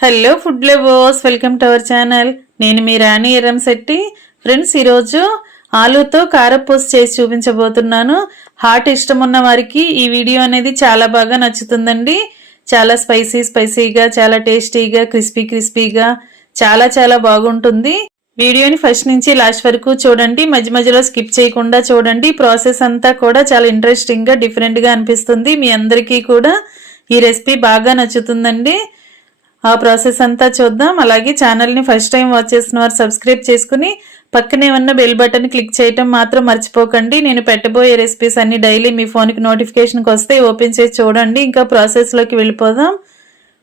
Hello food lovers, welcome to our channel. నేను మీ రాణి Erramsetti. Friends, ఈరోజు ఆలూతో కారపూస చేసి చూపించబోతున్నాను. హాట్ ఇష్టం ఉన్న వారికి ఈ వీడియో అనేది చాలా బాగా నచ్చుతుందండి. చాలా స్పైసీగా, చాలా టేస్టీగా, క్రిస్పీగా చాలా చాలా బాగుంటుంది. వీడియోని ఫస్ట్ నుంచి లాస్ట్ వరకు చూడండి. మధ్య మధ్యలో స్కిప్ చేయకుండా చూడండి. ప్రాసెస్ అంతా కూడా చాలా ఇంట్రెస్టింగ్గా, డిఫరెంట్గా అనిపిస్తుంది. మీ అందరికీ కూడా ఈ రెసిపీ బాగా నచ్చుతుందండి. ఆ ప్రాసెస్ అంతా చూద్దాం. అలాగే ఛానల్ని ఫస్ట్ టైం వాచ్ చేసిన వారు సబ్స్క్రైబ్ చేసుకుని పక్కనే ఉన్న బెల్ బటన్ క్లిక్ చేయటం మాత్రం మర్చిపోకండి. నేను పెట్టబోయే రెసిపీస్ అన్ని డైలీ మీ ఫోన్కి నోటిఫికేషన్కి వస్తే ఓపెన్ చేసి చూడండి. ఇంకా ప్రాసెస్లోకి వెళ్ళిపోదాం.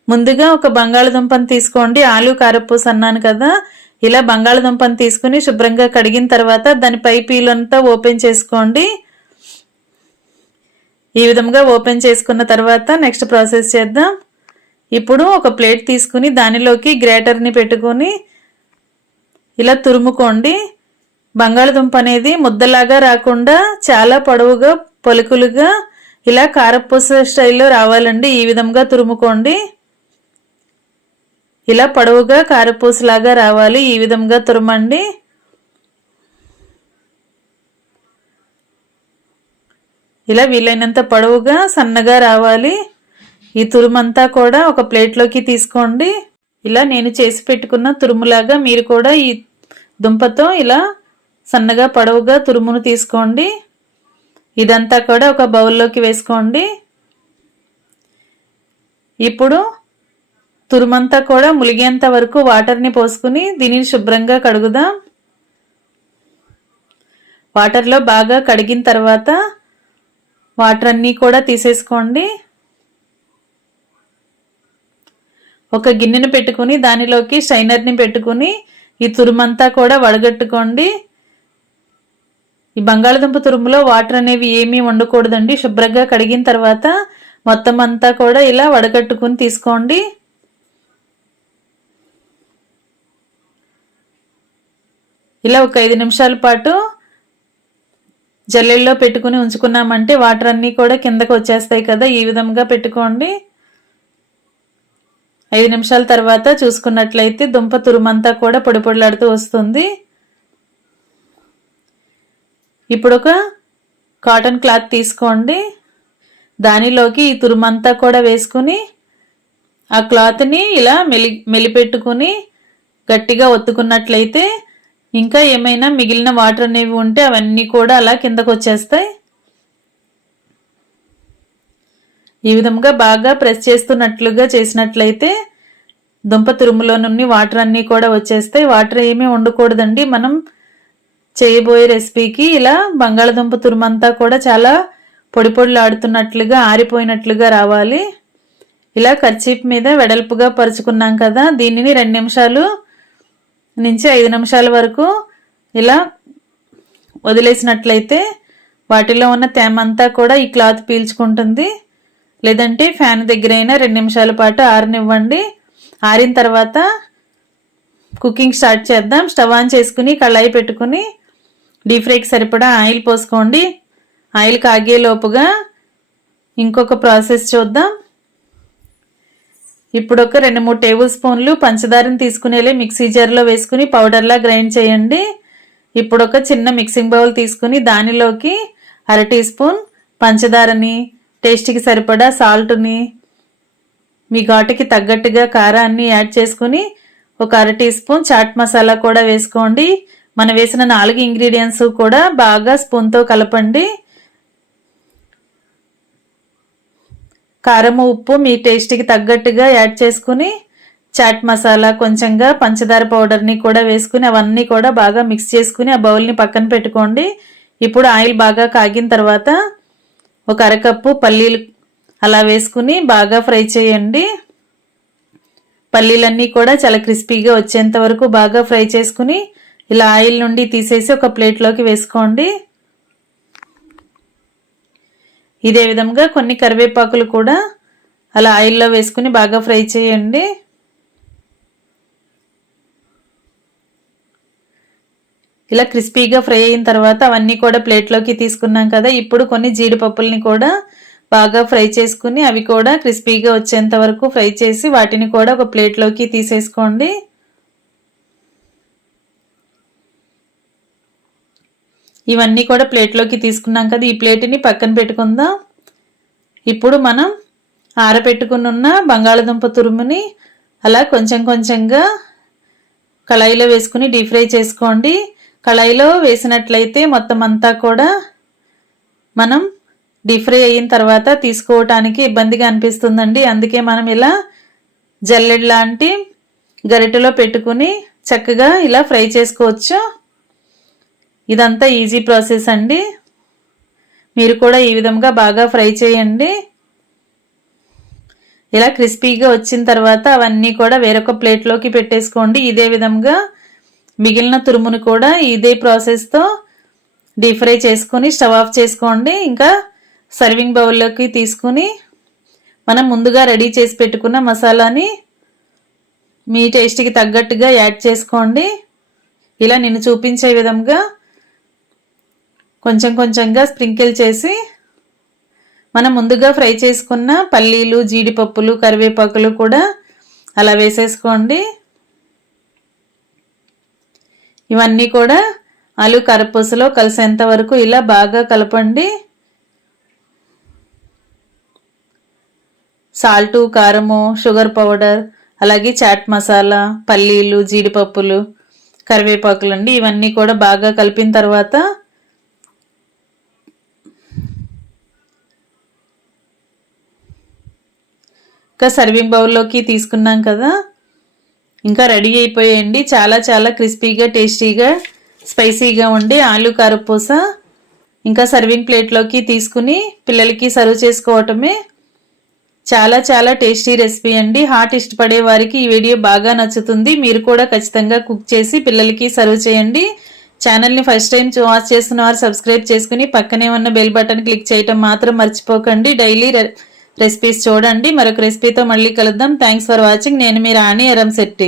ముందుగా ఒక బంగాళదుంపను తీసుకోండి. ఆలు కారపూస అన్నాను కదా, ఇలా బంగాళదుంపను తీసుకుని శుభ్రంగా కడిగిన తర్వాత దాని పై పీలంతా ఓపెన్ చేసుకోండి. ఈ విధంగా ఓపెన్ చేసుకున్న తర్వాత నెక్స్ట్ ప్రాసెస్ చేద్దాం. ఇప్పుడు ఒక ప్లేట్ తీసుకుని దానిలోకి గ్రేటర్ని పెట్టుకొని ఇలా తురుముకోండి. బంగాళదుంప అనేది ముద్దలాగా రాకుండా చాలా పొడవుగా, పలుకులుగా ఇలా కారపూస స్టైల్లో రావాలండి. ఈ విధంగా తురుముకోండి. ఇలా పొడవుగా కారపూసలాగా రావాలి. ఈ విధంగా తురమండి. ఇలా వీలైనంత పొడవుగా, సన్నగా రావాలి. ఈ తురుమంతా కూడా ఒక ప్లేట్లోకి తీసుకోండి. ఇలా నేను చేసి పెట్టుకున్న తురుములాగా మీరు కూడా ఈ దుంపతో ఇలా సన్నగా పొడవుగా తురుమును తీసుకోండి. ఇదంతా కూడా ఒక బౌల్లోకి వేసుకోండి. ఇప్పుడు తురుమంతా కూడా ములిగేంత వరకు వాటర్ని పోసుకుని దీనిని శుభ్రంగా కడుగుదాం. వాటర్లో బాగా కడిగిన తర్వాత వాటర్ అన్నీ కూడా తీసేసుకోండి. ఒక గిన్నెను పెట్టుకుని దానిలోకి స్ట్రైనర్ని పెట్టుకుని ఈ తురుమంతా కూడా వడగట్టుకోండి. ఈ బంగాళదుంప తురుములో వాటర్ అనేవి ఏమీ ఉండకూడదండి. శుభ్రంగా కడిగిన తర్వాత మొత్తం అంతా కూడా ఇలా వడగట్టుకుని తీసుకోండి. ఇలా ఒక 5 నిమిషాల పాటు జల్లెల్లో పెట్టుకుని ఉంచుకున్నామంటే వాటర్ అన్నీ కూడా కిందకు వచ్చేస్తాయి కదా. ఈ విధంగా పెట్టుకోండి. 5 నిమిషాల తర్వాత చూసుకున్నట్లయితే దుంప తురుమంతా కూడా పొడి పొడిలాడుతూ వస్తుంది. ఇప్పుడు ఒక కాటన్ క్లాత్ తీసుకోండి. దానిలోకి ఈ తురుమంతా కూడా వేసుకుని ఆ క్లాత్ని ఇలా మెలిపెట్టుకుని గట్టిగా ఒత్తుకున్నట్లయితే ఇంకా ఏమైనా మిగిలిన వాటర్ అనేవి ఉంటే అవన్నీ కూడా అలా కిందకు వచ్చేస్తాయి. ఈ విధంగా బాగా ప్రెస్ చేస్తున్నట్లుగా చేసినట్లయితే దుంప తురుములో నుండి వాటర్ అన్నీ కూడా వచ్చేస్తాయి. వాటర్ ఏమీ ఉండకూడదండి. మనం చేయబోయే రెసిపీకి ఇలా బంగాళదుంప తురుమంతా కూడా చాలా పొడి పొడిలాడుతున్నట్లుగా, ఆరిపోయినట్లుగా రావాలి. ఇలా కర్చీప్ మీద వెడల్పుగా పరుచుకున్నాం కదా, దీనిని 2 నిమిషాలు నుంచి 5 నిమిషాల వరకు ఇలా వదిలేసినట్లయితే వాటిలో ఉన్న తేమంతా కూడా ఈ క్లాత్ పీల్చుకుంటుంది. లేదంటే ఫ్యాన్ దగ్గర అయినా 2 నిమిషాల పాటు ఆరనివ్వండి. ఆరిన తర్వాత కుకింగ్ స్టార్ట్ చేద్దాం. స్టవ్ ఆన్ చేసుకుని కళాయి పెట్టుకుని డీప్ ఫ్రైకి సరిపడా ఆయిల్ పోసుకోండి. ఆయిల్ కాగేలోపుగా ఇంకొక ప్రాసెస్ చూద్దాం. ఇప్పుడు ఒక 2-3 టేబుల్ స్పూన్లు పంచదారని తీసుకునేలే మిక్సీ జార్లో వేసుకుని పౌడర్లా గ్రైండ్ చేయండి. ఇప్పుడు ఒక చిన్న మిక్సింగ్ బౌల్ తీసుకుని దానిలోకి 1/2 టీ స్పూన్ పంచదారని, టేస్ట్కి సరిపడా సాల్ట్ని, మీ ఘాటుకి తగ్గట్టుగా కారాన్ని యాడ్ చేసుకుని ఒక 1/2 టీ స్పూన్ చాట్ మసాలా కూడా వేసుకోండి. మనం వేసిన 4 ఇంగ్రీడియంట్స్ కూడా బాగా స్పూన్తో కలపండి. కారం, ఉప్పు మీ టేస్ట్కి తగ్గట్టుగా యాడ్ చేసుకుని చాట్ మసాలా, కొంచెంగా పంచదార పౌడర్ని కూడా వేసుకుని అవన్నీ కూడా బాగా మిక్స్ చేసుకుని ఆ బౌల్ని పక్కన పెట్టుకోండి. ఇప్పుడు ఆయిల్ బాగా కాగిన తర్వాత ఒక 1/2 కప్పు పల్లీలు అలా వేసుకుని బాగా ఫ్రై చేయండి. పల్లీలన్నీ కూడా చాలా క్రిస్పీగా వచ్చేంత వరకు బాగా ఫ్రై చేసుకుని ఇలా ఆయిల్ నుండి తీసేసి ఒక ప్లేట్లోకి వేసుకోండి. ఇదే విధంగా కొన్ని కరివేపాకులు కూడా అలా ఆయిల్లో వేసుకుని బాగా ఫ్రై చేయండి. ఇలా క్రిస్పీగా ఫ్రై అయిన తర్వాత అవన్నీ కూడా ప్లేట్లోకి తీసుకున్నాం కదా. ఇప్పుడు కొన్ని జీడిపప్పుల్ని కూడా బాగా ఫ్రై చేసుకుని అవి కూడా క్రిస్పీగా వచ్చేంత వరకు ఫ్రై చేసి వాటిని కూడా ఒక ప్లేట్లోకి తీసేసుకోండి. ఇవన్నీ కూడా ప్లేట్లోకి తీసుకున్నాం కదా, ఈ ప్లేట్ని పక్కన పెట్టుకుందాం. ఇప్పుడు మనం ఆరబెట్టుకున్న బంగాళదుంప తురుముని అలా కొంచెం కొంచెంగా కళాయిలో వేసుకుని డీప్ ఫ్రై చేసుకోండి. కళాయిలో వేసినట్లయితే మొత్తం అంతా కూడా మనం డీప్ ఫ్రై అయిన తర్వాత తీసుకోవటానికి ఇబ్బందిగా అనిపిస్తుందండి. అందుకే మనం ఇలా జల్లెడ లాంటి గరిటెలో పెట్టుకుని చక్కగా ఇలా ఫ్రై చేసుకోవచ్చు. ఇదంతా ఈజీ ప్రాసెస్ అండి. మీరు కూడా ఈ విధంగా బాగా ఫ్రై చేయండి. ఇలా క్రిస్పీగా వచ్చిన తర్వాత అవన్నీ కూడా వేరొక ప్లేట్లోకి పెట్టేసుకోండి. ఇదే విధంగా మిగిలిన తురుమును కూడా ఇదే ప్రాసెస్తో డీప్ ఫ్రై చేసుకొని స్టవ్ ఆఫ్ చేసుకోండి. ఇంకా సర్వింగ్ బౌల్లోకి తీసుకుని మనం ముందుగా రెడీ చేసి పెట్టుకున్న మసాలాని మీ టేస్ట్కి తగ్గట్టుగా యాడ్ చేసుకోండి. ఇలా నేను చూపించే విధంగా కొంచెం కొంచెంగా స్ప్రింకిల్ చేసి మనం ముందుగా ఫ్రై చేసుకున్న పల్లీలు, జీడిపప్పులు, కరివేపాకులు కూడా అలా వేసేసుకోండి. ఇవన్నీ కూడా ఆలు కారపూసలో కలిసేంత వరకు ఇలా బాగా కలపండి. సాల్టు, కారము, షుగర్ పౌడర్, అలాగే చాట్ మసాలా, పల్లీలు, జీడిపప్పులు, కరివేపాకులు అండి, ఇవన్నీ కూడా బాగా కలిపిన తర్వాత ఇంకా సర్వింగ్ బౌల్లోకి తీసుకున్నాం కదా, ఇంకా రెడీ అయిపోయాయండి. చాలా చాలా క్రిస్పీగా, టేస్టీగా, స్పైసీగా ఉండే ఆలు కారపూస. ఇంకా సర్వింగ్ ప్లేట్లోకి తీసుకుని పిల్లలకి సర్వ్ చేసుకోవటమే. చాలా చాలా టేస్టీ రెసిపీ అండి. హాట్ ఇష్టపడే వారికి ఈ వీడియో బాగా నచ్చుతుంది. మీరు కూడా ఖచ్చితంగా కుక్ చేసి పిల్లలకి సర్వ్ చేయండి. ఛానల్ని ఫస్ట్ టైం వాచ్ చేస్తున్న వారు సబ్స్క్రైబ్ చేసుకుని పక్కనే ఉన్న బెల్ బటన్ క్లిక్ చేయటం మాత్రం మర్చిపోకండి. డైలీ రెసిపీస్ చూడండి. మరొక రెసిపీతో మళ్ళీ కలుద్దాం. Thanks for watching. నేను మీ రాణి ఎరంశెట్టి.